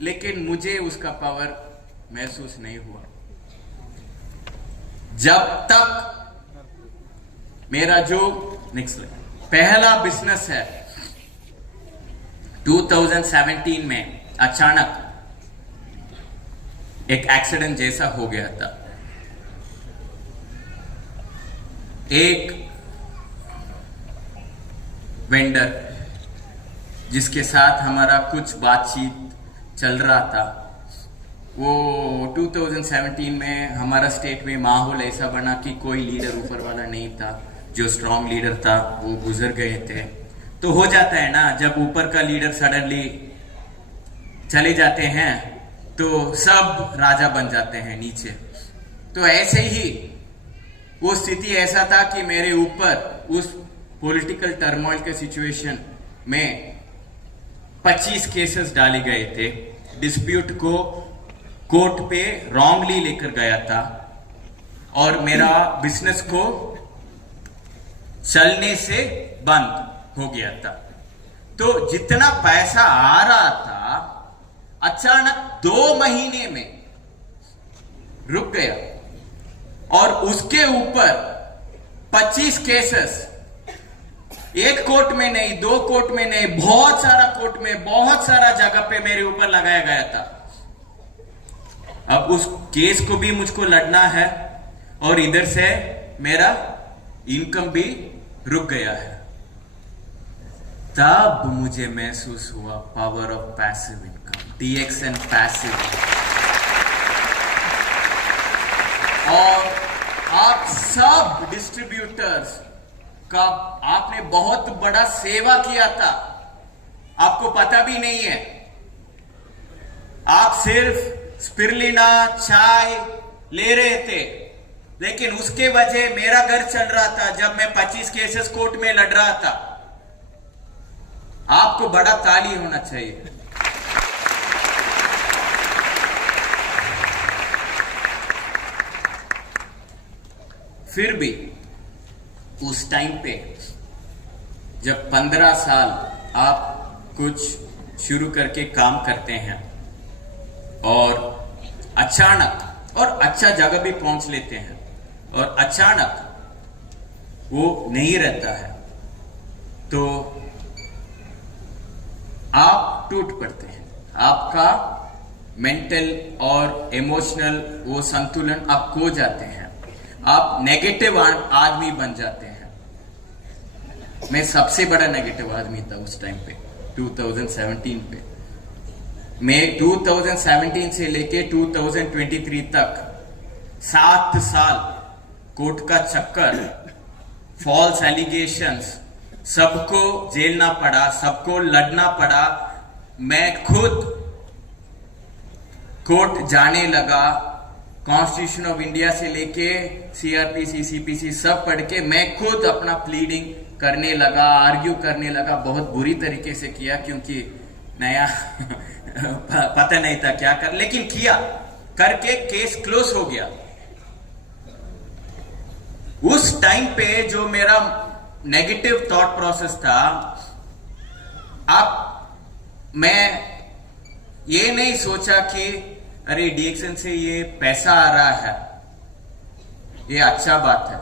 लेकिन मुझे उसका पावर महसूस नहीं हुआ जब तक मेरा जो नेक्स्ट पहला बिजनेस है 2017 में अचानक एक एक्सीडेंट जैसा हो गया था। एक वेंडर जिसके साथ हमारा कुछ बातचीत चल रहा था, वो 2017 में हमारा स्टेट में माहौल ऐसा बना कि कोई लीडर ऊपर वाला नहीं था। जो स्ट्रॉन्ग लीडर था वो गुजर गए थे। तो हो जाता है ना, जब ऊपर का लीडर सडनली चले जाते हैं तो सब राजा बन जाते हैं नीचे। तो ऐसे ही वो स्थिति ऐसा था कि मेरे ऊपर उस पॉलिटिकल टर्मोइल के सिचुएशन में 25 केसेस डाले गए थे। डिस्प्यूट को कोर्ट पे रॉन्गली लेकर गया था और मेरा बिजनेस को चलने से बंद हो गया था। तो जितना पैसा आ रहा था अचानक 2 महीने में रुक गया और उसके ऊपर 25 केसेस, एक कोर्ट में नहीं, 2 कोर्ट में नहीं, बहुत सारा कोर्ट में, बहुत सारा जगह पे मेरे ऊपर लगाया गया था। अब उस केस को भी मुझको लड़ना है और इधर से मेरा इनकम भी रुक गया है। तब मुझे महसूस हुआ power of passive income, DXN passive. और आप सब डिस्ट्रीब्यूटर्स का आपने बहुत बड़ा सेवा किया था, आपको पता भी नहीं है। आप सिर्फ स्पिरुलिना चाय ले रहे थे, लेकिन उसके वजह मेरा घर चल रहा था जब मैं 25 केसेस कोर्ट में लड़ रहा था। आपको बड़ा ताली होना चाहिए। फिर भी उस टाइम पे जब 15 साल आप कुछ शुरू करके काम करते हैं और अचानक और अच्छा जगह भी पहुंच लेते हैं और अचानक वो नहीं रहता है, तो आप टूट पड़ते हैं। आपका मेंटल और इमोशनल वो संतुलन आप खो जाते हैं। आप नेगेटिव आदमी बन जाते हैं। मैं सबसे बड़ा नेगेटिव आदमी था उस टाइम पे, 2017 पे। मैं 2017 से लेके 2023 तक 7 साल कोर्ट का चक्कर, फॉल्स एलिगेशंस, सबको झेलना पड़ा, सबको लड़ना पड़ा। मैं खुद कोर्ट जाने लगा, कॉन्स्टिट्यूशन ऑफ इंडिया से लेके CRPC, CPC सब पढ़ के मैं खुद अपना प्लीडिंग करने लगा, आर्ग्यू करने लगा। बहुत बुरी तरीके से किया क्योंकि नया पता नहीं था क्या कर, लेकिन किया, करके केस क्लोज हो गया। उस टाइम पे जो मेरा नेगेटिव थॉट प्रोसेस था, अब मैं ये नहीं सोचा कि अरे DXN से ये पैसा आ रहा है, ये अच्छा बात है।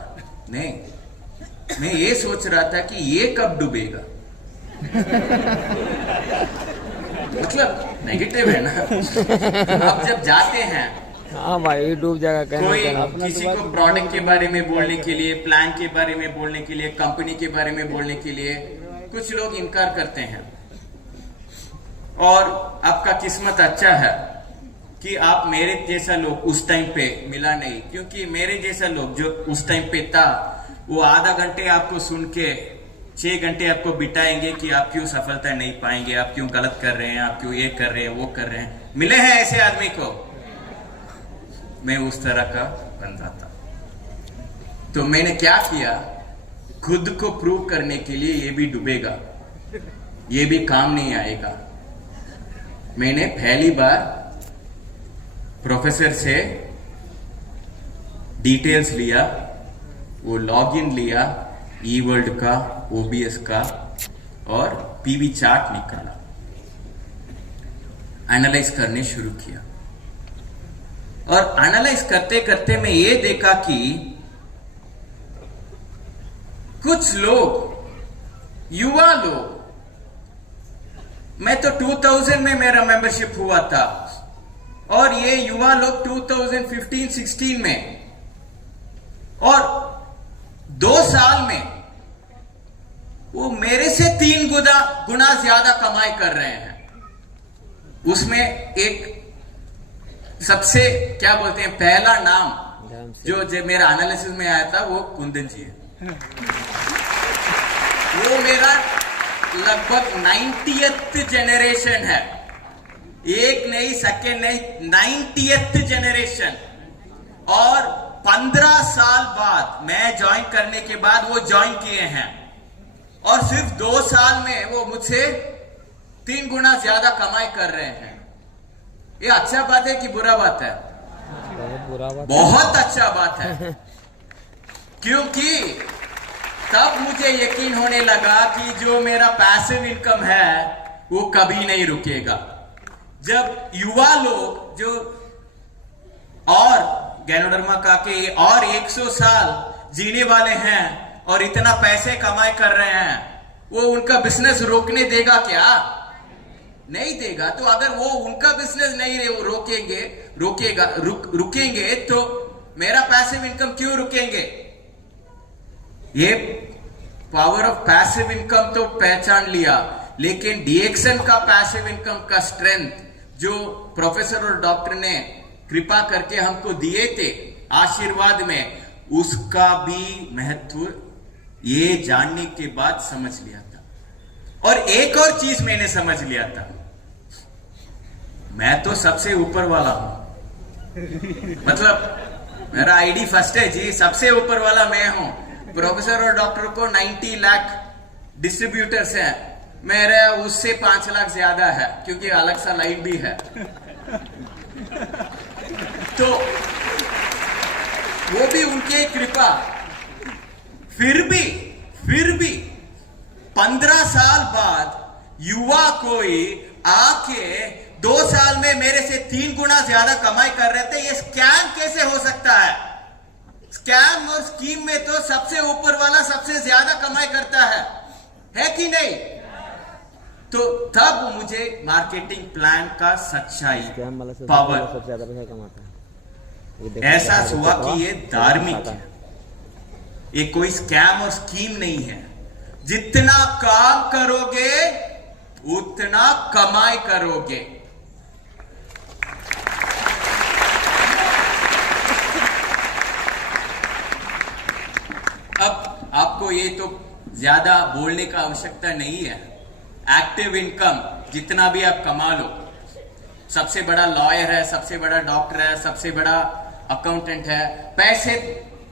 नहीं, मैं ये सोच रहा था कि ये कब डूबेगा। मतलब नेगेटिव है ना। आप जब जाते हैं, हाँ भाई, डूब जाएगा। कोई किसी को प्रोडक्ट के बारे में बोलने के लिए, प्लान के बारे में बोलने के लिए, कंपनी के बारे में बोलने के लिए कुछ लोग इनकार करते हैं। और आपका किस्मत अच्छा है कि आप मेरे जैसा लोग उस टाइम पे मिला नहीं, क्योंकि मेरे जैसा लोग जो उस टाइम पे था वो आधा घंटे आपको सुन के 6 घंटे आपको बिताएंगे कि आप क्यों सफलता नहीं पाएंगे, आप क्यों गलत कर रहे हैं, आप क्यों ये कर रहे हैं, वो कर रहे हैं। मिले हैं ऐसे आदमी को? मैं उस तरह का बंदा था। तो मैंने क्या किया, खुद को प्रूव करने के लिए ये भी डूबेगा, ये भी काम नहीं आएगा। मैंने पहली बार प्रोफेसर से डिटेल्स लिया, वो लॉगिन लिया eWorld का, OBS का, और PV चार्ट निकाला, एनालाइज करने शुरू किया। और एनालाइज करते करते मैं ये देखा कि कुछ लोग, युवा लोग मैं तो 2000 में मेरा मेंबरशिप हुआ था और ये युवा लोग 2015-16 में, और 2 साल में वो मेरे से 3 गुना ज्यादा कमाई कर रहे हैं। उसमें एक सबसे क्या बोलते हैं पहला नाम जो मेरा एनालिसिस में आया था वो कुंदन जी है। वो मेरा लगभग 90th जनरेशन है, एक नहीं सेकेंड नहीं 90th जनरेशन। और 15 साल बाद मैं ज्वाइन करने के बाद वो ज्वाइन किए हैं और सिर्फ 2 साल में वो मुझसे 3 गुना ज्यादा कमाई कर रहे हैं। ये अच्छा बात है कि बुरा बात है? बहुत बुरा बात, बहुत अच्छा बात है। क्योंकि तब मुझे यकीन होने लगा कि जो मेरा पैसिव इनकम है वो कभी नहीं रुकेगा। जब युवा लोग जो और गैनोडर्मा का के और 100 साल जीने वाले हैं और इतना पैसे कमाई कर रहे हैं, वो उनका बिजनेस रोकने देगा क्या? नहीं देगा। तो अगर वो उनका बिजनेस नहीं रुकेंगे तो मेरा पैसिव इनकम क्यों रुकेंगे? ये पावर ऑफ पैसिव इनकम तो पहचान लिया, लेकिन डीएक्सन का पैसिव इनकम का स्ट्रेंथ जो प्रोफेसर और डॉक्टर ने कृपा करके हमको दिए थे आशीर्वाद में, उसका भी महत्व ये जानने के बाद समझ लिया था। और एक और चीज मैंने समझ लिया था, मैं तो सबसे ऊपर वाला हूं। मतलब मेरा आईडी फर्स्ट है जी, सबसे ऊपर वाला मैं हूं। प्रोफेसर और डॉक्टर को 90 लाख डिस्ट्रीब्यूटर्स हैं, मेरे उससे 5 लाख ज्यादा है क्योंकि अलग सा लाइन भी है। तो वो भी उनके कृपा। फिर भी 15 साल बाद युवा कोई आके 2 साल में मेरे से 3 गुना ज्यादा कमाई कर रहे थे। ये स्कैम कैसे हो सकता है? स्कैम और स्कीम में तो सबसे ऊपर वाला सबसे ज्यादा कमाई करता है कि नहीं? तो तब मुझे मार्केटिंग प्लान का सच्चाई पावर सबसे ज्यादा पैसा कमाता है एहसास हुआ कि ये धार्मिक है, ये कोई स्कैम और स्कीम नहीं है। जितना काम करोगे उतना कमाई करोगे। अब आपको ये तो ज्यादा बोलने का आवश्यकता नहीं है। एक्टिव इनकम जितना भी आप कमा लो, सबसे बड़ा लॉयर है, सबसे बड़ा डॉक्टर है, सबसे बड़ा अकाउंटेंट है, पैसे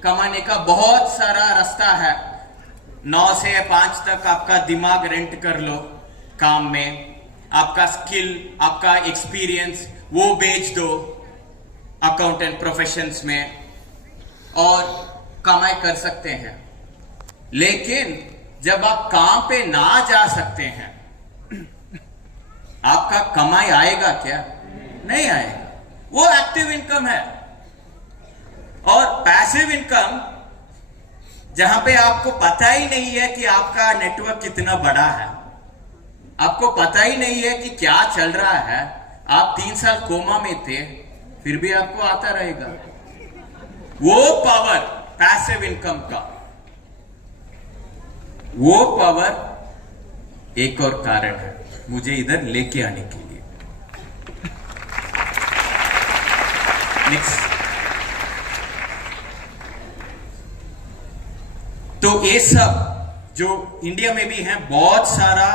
कमाने का बहुत सारा रास्ता है। 9 से 5 तक आपका दिमाग रेंट कर लो काम में, आपका स्किल, आपका एक्सपीरियंस वो बेच दो अकाउंटेंट प्रोफेशंस में और कमाई कर सकते हैं। लेकिन जब आप काम पे ना जा सकते हैं, आपका कमाई आएगा क्या? नहीं आएगा। वो एक्टिव इनकम है। और पैसिव इनकम जहां पे आपको पता ही नहीं है कि आपका नेटवर्क कितना बड़ा है, आपको पता ही नहीं है कि क्या चल रहा है, आप 3 साल कोमा में थे फिर भी आपको आता रहेगा। वो पावर पैसिव इनकम का, वो पावर एक और कारण है मुझे इधर लेके आने के लिए। नेक्स्ट। तो ये सब जो इंडिया में भी है, बहुत सारा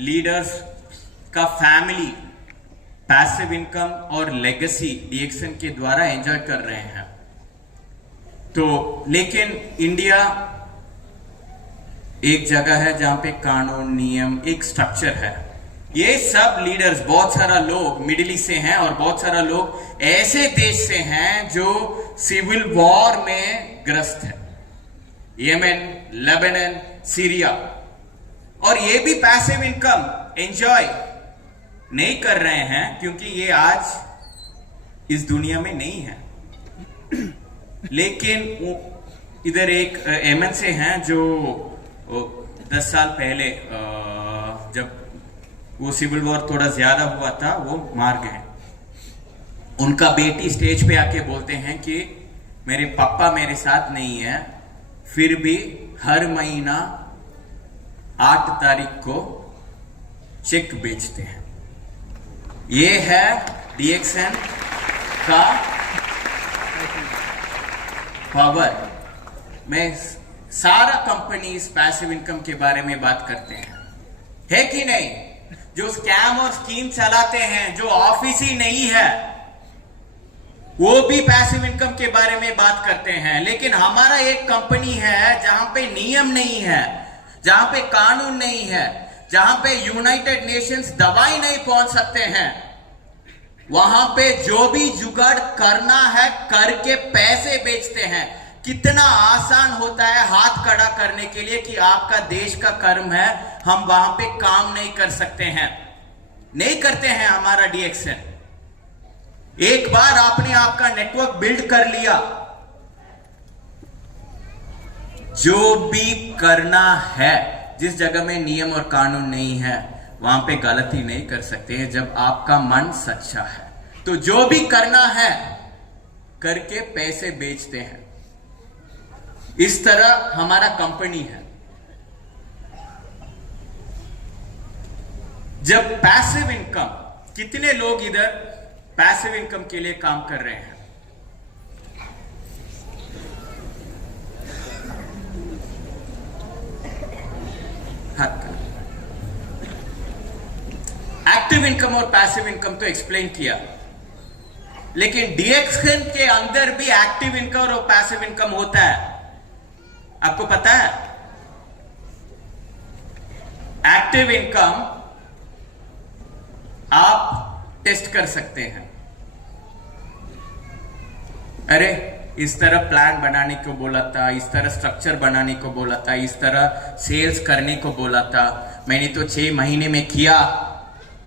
लीडर्स का फैमिली पैसिव इनकम और लेगेसी डीएक्सन के द्वारा एंजॉय कर रहे हैं। तो लेकिन इंडिया एक जगह है जहां पे कानून, नियम, एक स्ट्रक्चर है। ये सब लीडर्स, बहुत सारा लोग मिडिल ईस्ट से हैं और बहुत सारा लोग ऐसे देश से हैं जो सिविल वॉर में ग्रस्त है, यमन, लेबनान, सीरिया। और ये भी पैसिव इनकम एंजॉय नहीं कर रहे हैं क्योंकि ये आज इस दुनिया में नहीं है। लेकिन इधर एक एमएन से हैं जो 10 साल पहले जब वो सिविल वॉर थोड़ा ज्यादा हुआ था, वो मार गए। उनका बेटी स्टेज पे आके बोलते हैं कि मेरे पापा मेरे साथ नहीं है, फिर भी हर महीना 8 तारीख को चेक बेचते हैं। ये है DXN का पावर। मैं सारा कंपनीज पैसिव इनकम के बारे में बात करते हैं, है कि नहीं? जो स्कैम और स्कीम चलाते हैं, जो ऑफिस ही नहीं है, वो भी पैसिव इनकम के बारे में बात करते हैं। लेकिन हमारा एक कंपनी है जहां पे नियम नहीं है, जहां पे कानून नहीं है, जहां पे यूनाइटेड नेशंस दवाई नहीं पहुंच सकते हैं, वहां पे जो भी जुगाड़ करना है करके पैसे बेचते हैं। कितना आसान होता है हाथ खड़ा करने के लिए कि आपका देश का कर्म है, हम वहां पे काम नहीं कर सकते हैं, नहीं करते हैं हमारा DXN। एक बार आपने आपका नेटवर्क बिल्ड कर लिया, जो भी करना है, जिस जगह में नियम और कानून नहीं है वहां पे गलती नहीं कर सकते हैं जब आपका मन सच्चा है। तो जो भी करना है करके पैसे बेचते हैं। इस तरह हमारा कंपनी है। जब पैसिव इनकम, कितने लोग इधर पैसिव इनकम के लिए काम कर रहे हैं? एक्टिव इनकम और पैसिव इनकम तो एक्सप्लेन किया, लेकिन DXN के अंदर भी एक्टिव इनकम और पैसिव इनकम होता है। आपको पता है? एक्टिव इनकम आप टेस्ट कर सकते हैं। अरे इस तरह प्लान बनाने को बोला था, इस तरह स्ट्रक्चर बनाने को बोला था, इस तरह सेल्स करने को बोला था, मैंने तो 6 महीने में किया,